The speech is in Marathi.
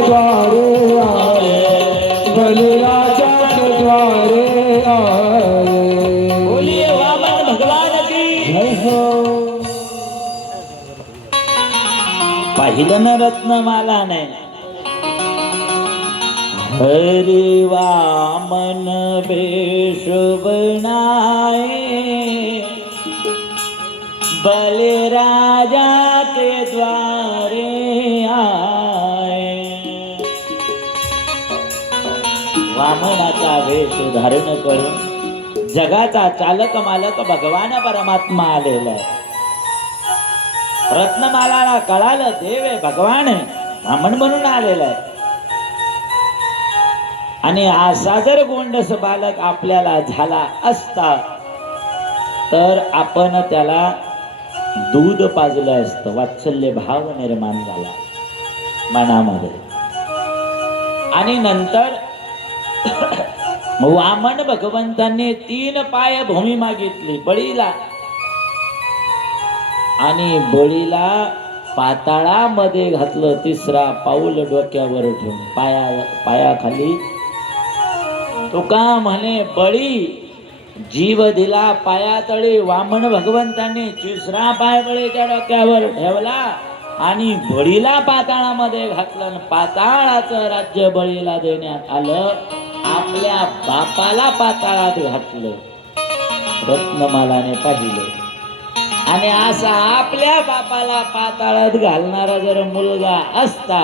द्वारे आए, बलिराजा के द्वारे आए। बोलिए वामन भगवान की जय हो। पाहिलं ना रत्नमाला ने हरि वामन वेश बनाए, बलिराजा के द्वारे आए। वामनाचा वेश धारण करून जगाचा चालक मालक भगवान परमात्मा आलेला आहे. रत्नमालाला कळालं देव आहे, भगवान आहे, वामन म्हणून आलेला आहे. आणि असा जर गोंडस बालक आपल्याला झाला असता तर आपण त्याला दूध पाजलं असतं, वात्सल्य भाव निर्माण झाला मनामध्ये. आणि नंतर वामन भगवंतांनी 3 पाय भूमी मागितली बळीला, आणि बळीला पाताळामध्ये घातलं. 3रा पाऊल डोक्यावर ठेवून पायाखाली तुका म्हणे बळी जीव दिला पायातळी. वामन भगवंतांनी 3रा पाय बळीच्या डोक्यावर ठेवला आणि बळीला पाताळामध्ये घातलं. पाताळाचं राज्य बळीला देण्यात आलं, आपल्या बापाला पाताळात घातलं. रत्नमालाने पाहिलं. आणि असा आपल्या बापाला पाताळात घालणारा जर मुलगा असता